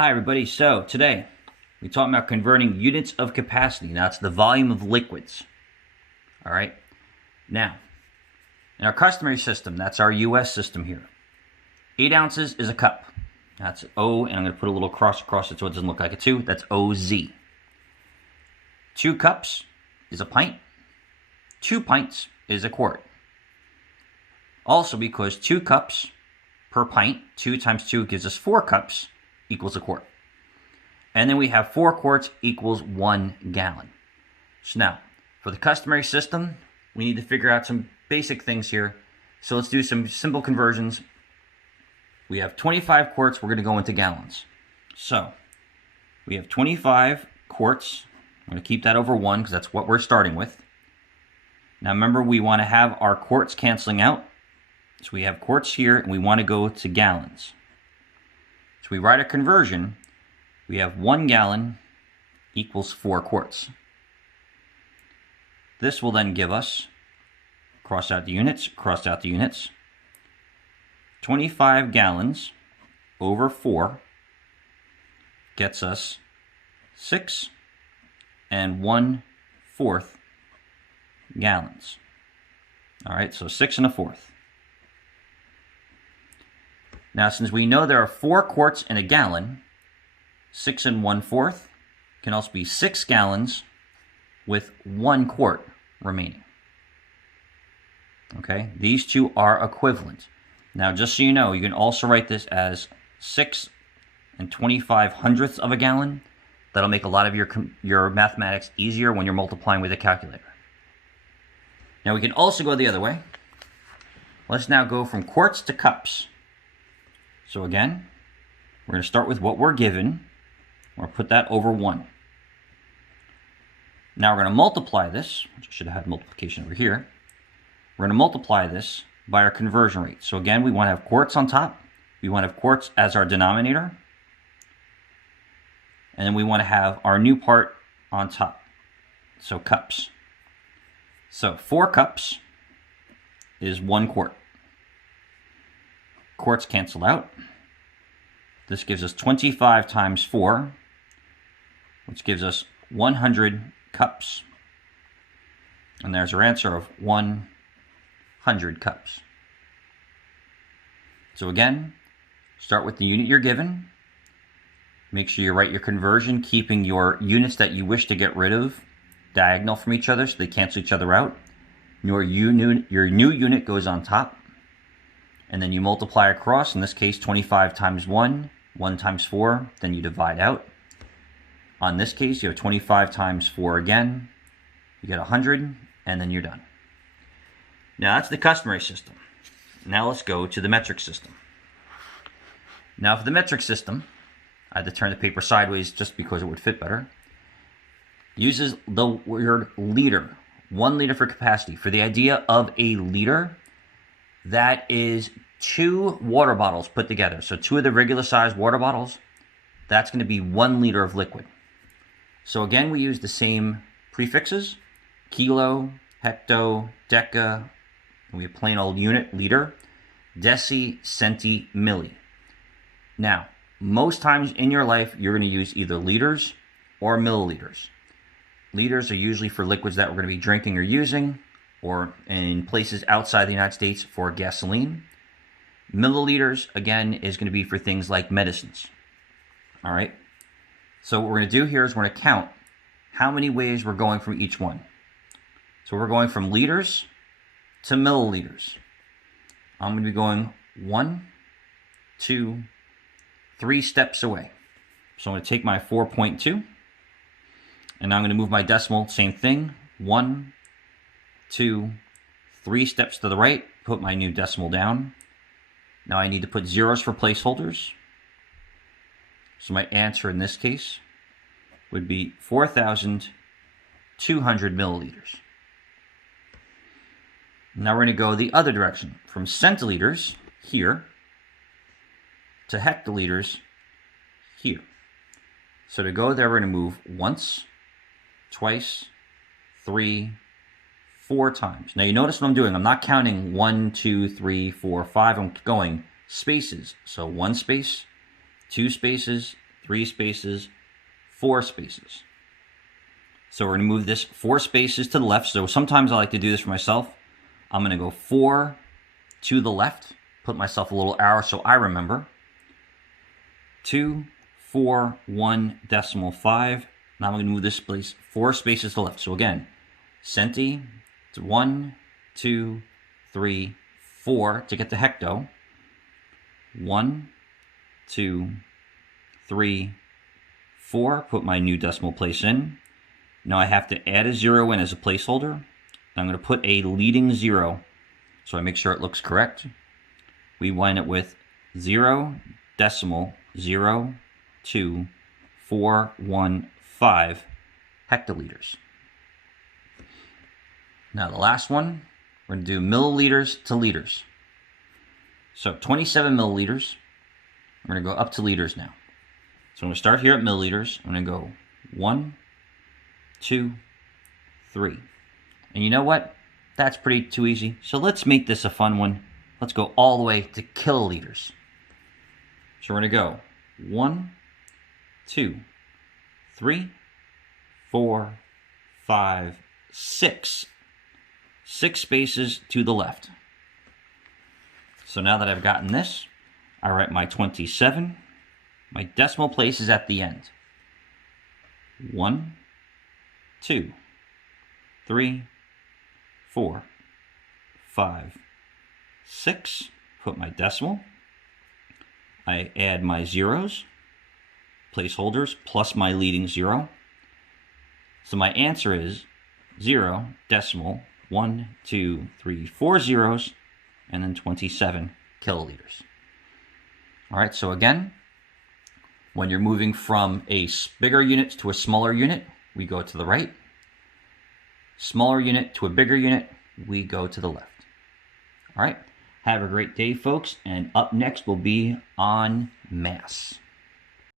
Hi everybody, so today we're talking about converting units of capacity. Now it's the volume of liquids. Alright, now in our customary system, that's our US system here, 8 ounces is a cup. That's O, and I'm going to put a little cross across it so it doesn't look like a 2. That's OZ. 2 cups is a pint. 2 pints is a quart. Also, because 2 cups per pint, 2 times 2 gives us 4 cups, equals a quart. And then we have 4 quarts equals 1 gallon. So now, for the customary system, we need to figure out some basic things here. So let's do some simple conversions. We have 25 quarts, we're going to go into gallons. So, we have 25 quarts. I'm going to keep that over 1 because that's what we're starting with. Now remember, we want to have our quarts canceling out. So we have quarts here, and we want to go to gallons. So we write a conversion. We have 1 gallon equals 4 quarts. This will then give us, cross out the units, 25 gallons over 4 gets us 6 1/4 gallons. All right, so 6 1/4. Now, since we know there are 4 quarts in a gallon, 6 1/4 can also be 6 gallons with 1 quart remaining. Okay, these two are equivalent. Now, just so you know, you can also write this as 6 25/100ths of a gallon. That'll make a lot of your mathematics easier when you're multiplying with a calculator. Now, we can also go the other way. Let's now go from quarts to cups. So again, we're going to start with what we're given. We're going to put that over 1. Now we're going to multiply this, which I should have had multiplication over here. We're going to multiply this by our conversion rate. So again, we want to have quarts on top. We want to have quarts as our denominator. And then we want to have our new part on top. So cups. So 4 cups is 1 quart. Quarts cancel out. This gives us 25 times 4, which gives us 100 cups. And there's our answer of 100 cups. So again, start with the unit you're given. Make sure you write your conversion, keeping your units that you wish to get rid of diagonal from each other so they cancel each other out. Your new unit goes on top. And then you multiply across, in this case 25 times 1, 1 times 4, then you divide out. On this case, you have 25 times 4 again, you get 100, and then you're done. Now that's the customary system. Now let's go to the metric system. Now for the metric system, I had to turn the paper sideways just because it would fit better. Uses the word liter, 1 liter for capacity. For the idea of a liter, that is 2 water bottles put together. So 2 of the regular sized water bottles, that's going to be 1 liter of liquid. So again, we use the same prefixes, kilo, hecto, deca, and we have plain old unit, liter, deci, centi, milli. Now, most times in your life, you're going to use either liters or milliliters. Liters are usually for liquids that we're going to be drinking or using, or in places outside the United States for gasoline. Milliliters, again, is going to be for things like medicines. All right? So what we're going to do here is we're going to count how many ways we're going from each one. So we're going from liters to milliliters. I'm going to be going 1, 2, 3 steps away. So I'm going to take my 4.2, and I'm going to move my decimal, same thing, 1, 2, 3 steps to the right, put my new decimal down. Now I need to put zeros for placeholders. So my answer in this case would be 4,200 milliliters. Now we're going to go the other direction, from centiliters here to hectoliters here. So to go there, we're going to move once, twice, 3, 4 times. Now you notice what I'm doing. I'm not counting 1, 2, 3, 4, 5. I'm going spaces. So 1 space, 2 spaces, 3 spaces, 4 spaces. So we're going to move this 4 spaces to the left. So sometimes I like to do this for myself. I'm going to go 4 to the left, put myself a little arrow so I remember. 2, 4, 1, decimal 5. Now I'm going to move this place 4 spaces to the left. So again, centi, it's 1, 2, 3, 4 to get to hecto. 1, 2, 3, 4. Put my new decimal place in. Now I have to add a 0 in as a placeholder. I'm going to put a leading 0 so I make sure it looks correct. We wind it with 0 decimal 0 2 4 1 5 hectoliters. Now the last one, we're going to do milliliters to liters. So 27 milliliters. We're going to go up to liters now. So I'm going to start here at milliliters. I'm going to go 1, 2, 3. And you know what? That's pretty too easy. So let's make this a fun one. Let's go all the way to kiloliters. So we're going to go 1, 2, 3, 4, 5, 6. 6 spaces to the left. So now that I've gotten this, I write my 27. My decimal place is at the end. 1, 2, 3, 4, 5, 6. Put my decimal. I add my zeros, placeholders, plus my leading 0. So my answer is 0 decimal 1, 2, 3, 4 zeros, and then 27 kiloliters. All right, so again, when you're moving from a bigger unit to a smaller unit, we go to the right. Smaller unit to a bigger unit, we go to the left. All right, have a great day, folks, and up next will be on mass.